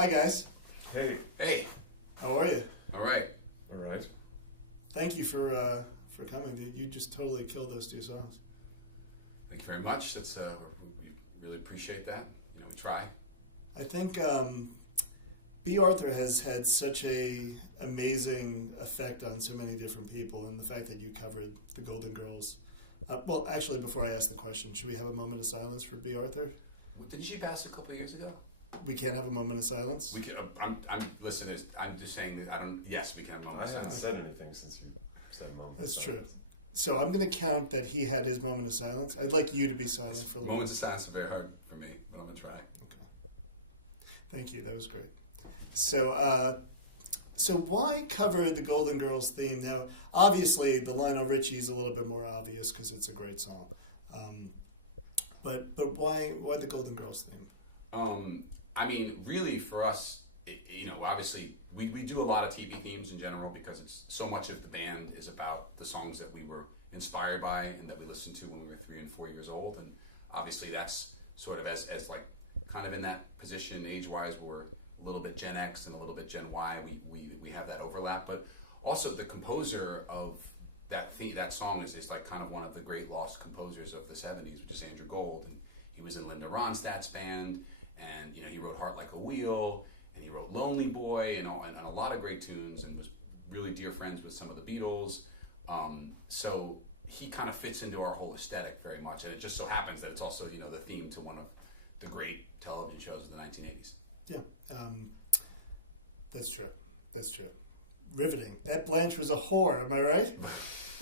Hi, guys. Hey. Hey. How are you? All right. All right. Thank you for coming, dude. You just totally killed those two songs. Thank you very much. That's we really appreciate that. You know, we try. I think B. Arthur has had such a amazing effect on so many different people, and the fact that you covered the Golden Girls. Well, actually, before I ask the question, should we have a moment of silence for B. Arthur? Didn't she pass a couple of years ago? We can't have a moment of silence. We can. Listen. I'm just saying that I don't. Yes, we can have a moment. I of haven't silence. said anything since you said moment. That's of true. silence. So I'm going to count that he had his moment of silence. I'd like you to be silent for a little. Moments of silence are very hard for me, but I'm gonna try. Okay. Thank you. That was great. So why cover the Golden Girls theme? Now, obviously, the Lionel Richie is a little bit more obvious because it's a great song. But why the Golden Girls theme? I mean, really, for us, obviously, we do a lot of TV themes in general because it's so much of the band is about the songs that we were inspired by and that we listened to when we were 3 and 4 years old. And obviously, that's sort of as like kind of in that position age-wise where we're a little bit Gen X and a little bit Gen Y. We have that overlap. But also, the composer of that song is like kind of one of the great lost composers of the 70s, which is Andrew Gold. And he was in Linda Ronstadt's band. And he wrote Heart Like a Wheel, and he wrote Lonely Boy, and a lot of great tunes, and was really dear friends with some of the Beatles. So he kind of fits into our whole aesthetic very much, and it just so happens that it's also the theme to one of the great television shows of the 1980s. Yeah, that's true. That's true. Riveting. That Blanche was a whore. Am I right?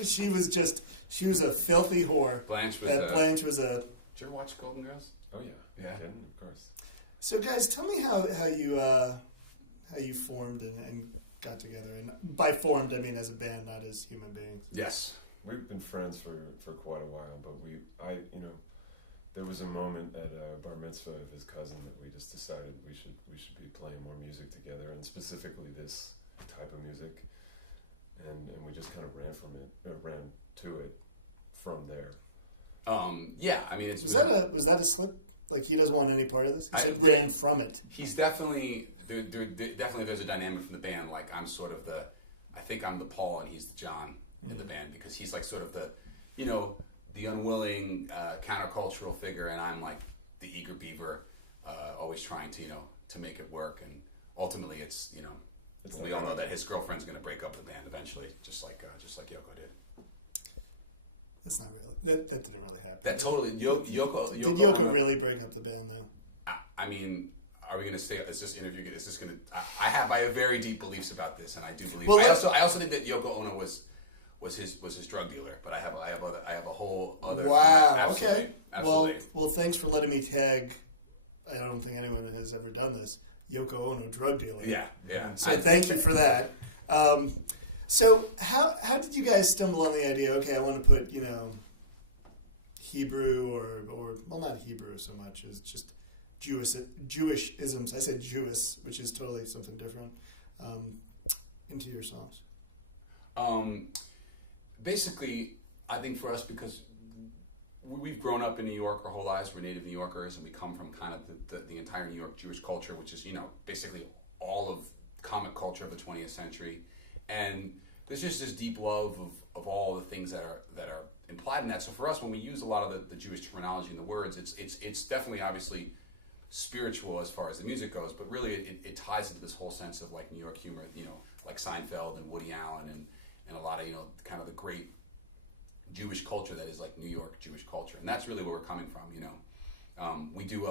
She was a filthy whore. Blanche was a. Did you ever watch Golden Girls? Oh yeah. Yeah. Kidding, of course. So, guys, tell me how you formed and got together. And by formed, I mean as a band, not as human beings. Yes. We've been friends for quite a while, but there was a moment at a bar mitzvah of his cousin that we just decided we should be playing more music together, and specifically this type of music, and we just kind of ran to it from there. Yeah, I mean, was that a slip? Like, he doesn't want any part of this? He said ran from it. He's definitely there's a dynamic from the band. Like, I'm sort of I think I'm the Paul and he's the John in the band, because he's like sort of the unwilling countercultural figure, and I'm like the eager beaver, always trying to make it work. And ultimately, it's we all know that his girlfriend's going to break up the band eventually, just like Yoko did. That's not really. That didn't really happen. That totally Yoko. Did Yoko really break up the band though? I mean, are we going to stay? Is this interview? Is this going to? I have very deep beliefs about this, and I do believe. Well, I also think that Yoko Ono was his drug dealer, but I have a whole other. Wow. Absolutely, okay. Absolutely. Well, thanks for letting me tag. I don't think anyone has ever done this. Yoko Ono, drug dealer. Yeah. So thank you for that. So how did you guys stumble on the idea? Okay, I want to put Hebrew or well, not Hebrew so much as just Jewish isms. I said Jewish, which is totally something different. Into your songs. Basically, I think for us, because we've grown up in New York our whole lives, we're native New Yorkers, and we come from kind of the entire New York Jewish culture, which is basically all of comic culture of the 20th century. And there's just this deep love of all the things that are implied in that. So for us, when we use a lot of the Jewish terminology and the words, it's definitely obviously spiritual as far as the music goes, but really it ties into this whole sense of like New York humor, like Seinfeld and Woody Allen and a lot of kind of the great Jewish culture that is like New York Jewish culture, and that's really where we're coming from. We do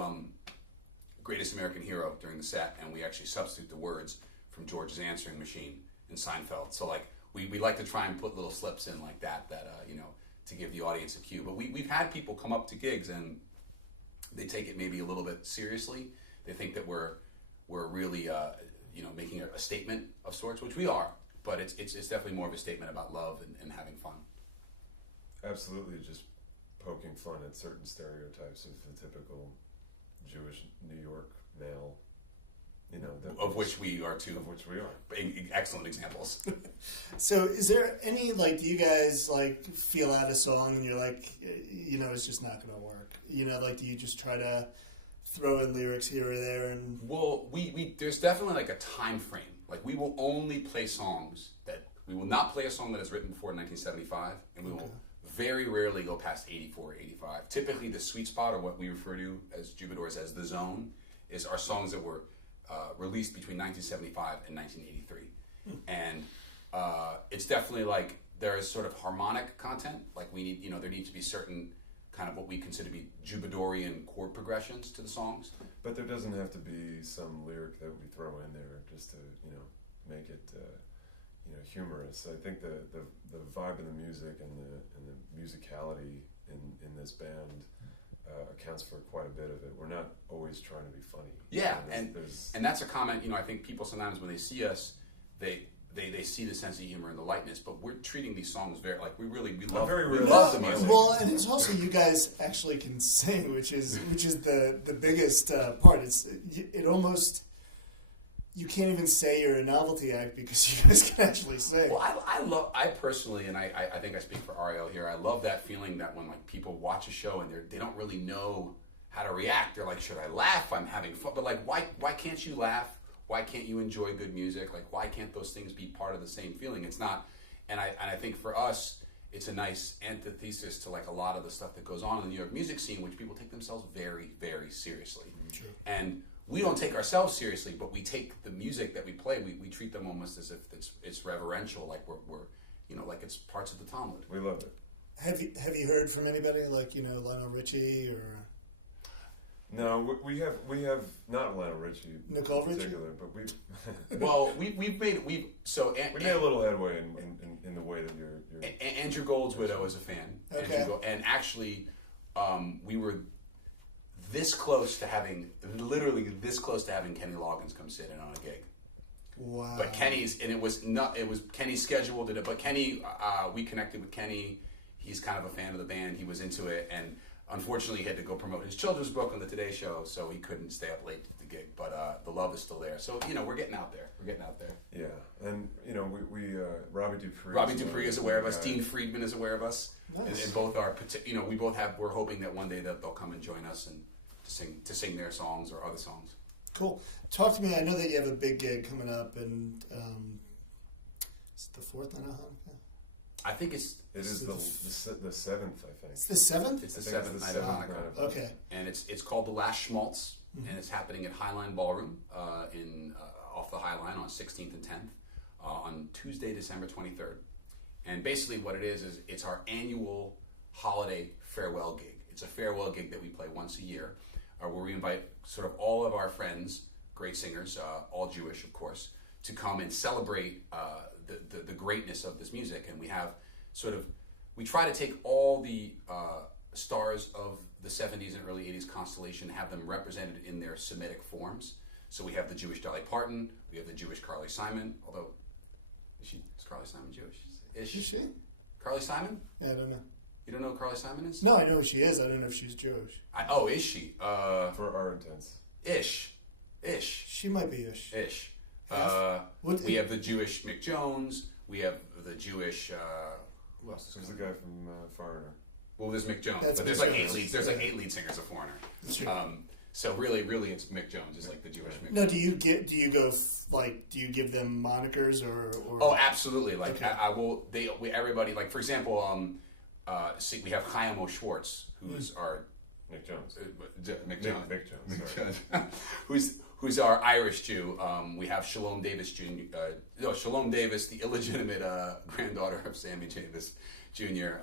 Greatest American Hero during the set, and we actually substitute the words from George's Answering Machine in Seinfeld. So like we like to try and put little slips in like that to give the audience a cue. But we've had people come up to gigs and they take it maybe a little bit seriously. They think that we're really making a statement of sorts, which we are. But it's definitely more of a statement about love and having fun. Absolutely, just poking fun at certain stereotypes of the typical Jewish New York male. Of which we are two. Of which we are. Excellent examples. So is there any, do you guys, feel out a song and you're like, it's just not going to work? Do you just try to throw in lyrics here or there, and Well, we there's definitely like a time frame. Like we will only play songs that we will not play a song that is written before 1975, and we will very rarely go past 84 or 85. Typically, the sweet spot, or what we refer to as Jewbadours as the zone, is our songs that were released between 1975 and 1983, and it's definitely like there is sort of harmonic content. Like we need, there needs to be certain kind of what we consider to be Jewbadorian chord progressions to the songs. But there doesn't have to be some lyric that we throw in there just to make it humorous. I think the vibe of the music and the musicality in this band accounts for quite a bit of it. We're not always trying to be funny. Yeah, and that's a comment. I think people sometimes when they see us, they see the sense of humor and the lightness, but we're treating these songs very like we love the music. Well, and it's also you guys actually can sing, which is the biggest part. It almost you can't even say you're a novelty act because you guys can actually sing. Well, I personally, and I think I speak for Ariel here. I love that feeling that when like people watch a show and they don't really know how to react. They're like, should I laugh? I'm having fun, but like, why can't you laugh? Why can't you enjoy good music? Like, why can't those things be part of the same feeling? It's not, and I think for us, it's a nice antithesis to like a lot of the stuff that goes on in the New York music scene, which people take themselves very, very seriously. True. And we don't take ourselves seriously, but we take the music that we play, we treat them almost as if it's reverential, like we're like it's parts of the Talmud. We love it. Have you heard from anybody like Lionel Richie or? No, we have not Lionel Richie Nicole in particular, but we we've made made a little headway in the way that you're Andrew Gold's widow is a fan. Okay. And actually, we were literally this close to having Kenny Loggins come sit in on a gig. Wow. But Kenny's scheduled it, but Kenny, we connected with Kenny. He's kind of a fan of the band. He was into it, and unfortunately, he had to go promote his children's book on the Today Show, so he couldn't stay up late to the gig. But the love is still there. So we're getting out there. Yeah, and we Robbie Dupree. Robbie Dupree is aware of us. Dean Friedman is aware of us. Nice. And both are. We're hoping that one day that they'll come and join us and to sing their songs or other songs. Cool. Talk to me. I know that you have a big gig coming up, and it's the 4th night of Hanukkah. I think it is the 7th. I think it's the 7th. It's the 7th night of Hanukkah. Okay. And it's called the Last Schmaltz, and it's happening at Highline Ballroom off the Highline on 16th and 10th on Tuesday, December 23rd. And basically, what it is it's our annual holiday farewell gig. It's a farewell gig that we play once a year, where we invite sort of all of our friends, great singers, all Jewish, of course, to come and celebrate the greatness of this music. And we have we try to take all the stars of the 70s and early 80s constellation, have them represented in their Semitic forms. So we have the Jewish Dolly Parton, we have the Jewish Carly Simon, although is Carly Simon Jewish? Is she? Carly Simon? Yeah, I don't know. You don't know who Carly Simon is? No, I know who she is. I don't know if she's Jewish. Is she? For our intents. Ish. She might be ish. Ish. We have the Jewish Mick Jones. We have the Jewish. Who else? There's the guy from Foreigner. Well, there's Mick Jones, That's but there's Mick like Jones. 8 leads. There's like 8 lead singers of Foreigner. That's true. So really, it's Mick Jones. Is like the Jewish Mick. No, Jones. do you give them monikers or? Oh, absolutely. Like okay. I will. Everybody. Like for example, we have Chaim Schwartz, who's our Mick Jones. Mick Jones. Mick Jones. Sorry. who's our Irish Jew. We have Shalom Davis Jr. Shalom Davis, the illegitimate granddaughter of Sammy Davis Jr.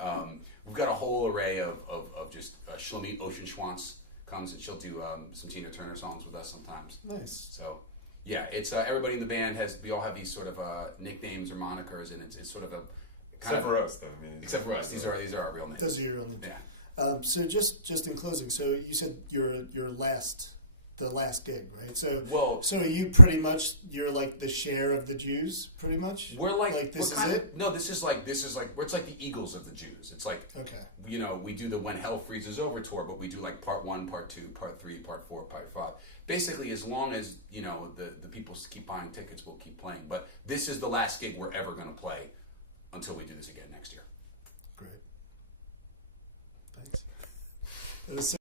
We've got a whole array of just Shlomit Oceanschwanz comes and she'll do some Tina Turner songs with us sometimes. Nice. So yeah, it's everybody in the band we all have these sort of nicknames or monikers, and it's sort of a except for us though. I mean, except for us, these are our real names. Those are your real names. Yeah. So just in closing, so you said the last gig, right? So so are you pretty much you're like the share of the Jews, pretty much. We're like this is it. No, this is like it's like the Eagles of the Jews. It's like we do the When Hell Freezes Over tour, but we do like part 1, part 2, part 3, part 4, part 5. Basically, as long as the people keep buying tickets, we'll keep playing. But this is the last gig we're ever going to play until we do this again next year. Great. Thanks. That was so